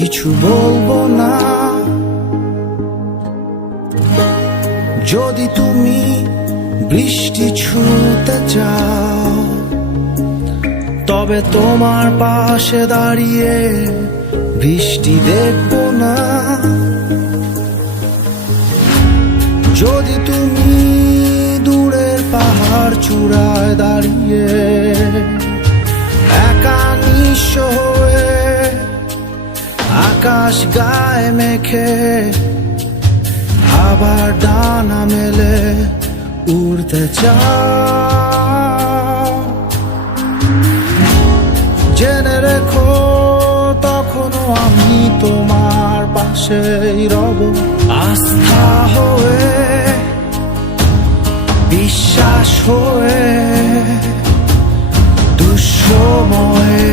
কিছু বলবো না। যদি তুমি বৃষ্টি ছুঁতে চাও, তবে তোমার পাশে দাঁড়িয়ে বৃষ্টি দেখবো না। যদি তুমি দূরের পাহাড় চূড়ায় দাঁড়িয়ে একা নিঃস্ব হয়ে আকাশ গায়ে মেখে আবার ডানা মেলে উড়তে চাও, জেনে রেখো তখনও আমি তোমার পাশেই রব। আস্থা হয়ে, বিশ্বাস হয়ে, দুঃসময়ে